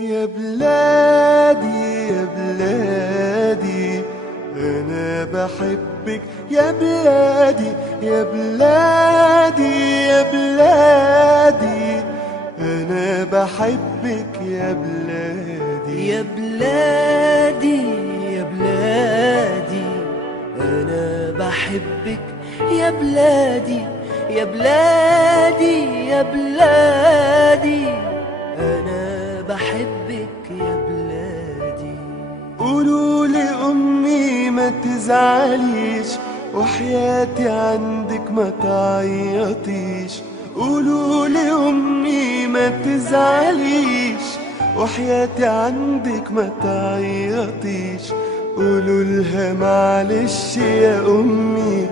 يا بلادي يا بلادي أنا بحبك يا بلادي يا بلادي يا بلادي أنا بحبك يا بلادي يا بلادي يا بلادي أنا بحبك يا بلادي يا بلادي يا بلادي أنا بحبك يا بلادي. قولوا لأمي ما تزعليش وحياتي عندك ما تعيطيش. قولوا لأمي ما تزعليش وحياتي عندك ما تعيطيش. قولوا لها معلش يا أمي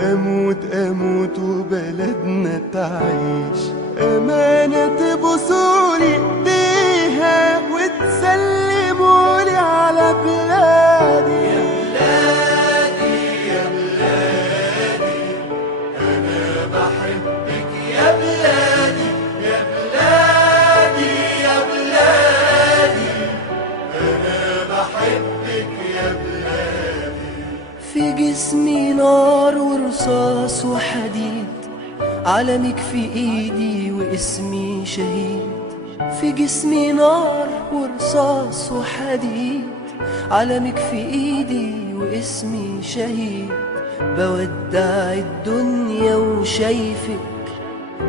أموت أموت وبلدنا تعيش. أمانة تبوسولي إيديها وتسلمولي على بلادي. يا بلادي يا بلادي أنا بحبك يا بلادي يا بلادي يا بلادي أنا بحبك يا بلادي. في جسمي نار ورصاص وحديد، علمك في ايدي واسمي شهيد. في جسمي نار ورصاص وحديد، علمك في ايدي واسمي شهيد. بودع الدنيا وشايفك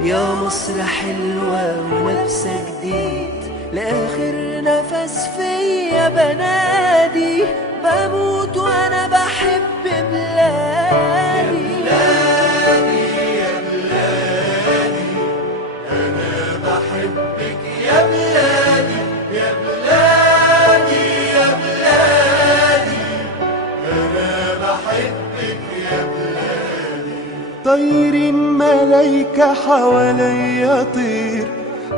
يا مصر حلوة ولابسة جديد. لآخر نفس فيا بنادي بموت وانا بحب بلادي. يا بلادي أنا بحبك يا بلادي يا بلادي يا بلادي أنا بحبك يا بلادي. طيرين ملايكة حواليا طير،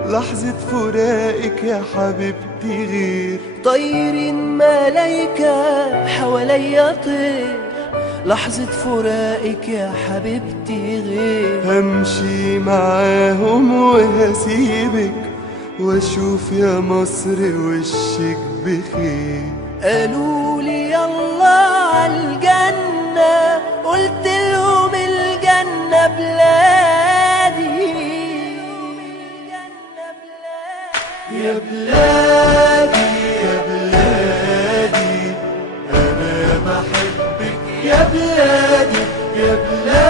لحظة فراقك يا حبيبتي غير. طيرين ملايكة حواليا طير، لحظة فراقك يا حبيبتي غير. همشي معاهم وهسيبك واشوف يا مصر وشك بخير. قالوا لي يلا عالجنة، قلت لهم الجنة بلادي. يا بلادي يا بلادي أنا بحبك يا بلادي يا بلادي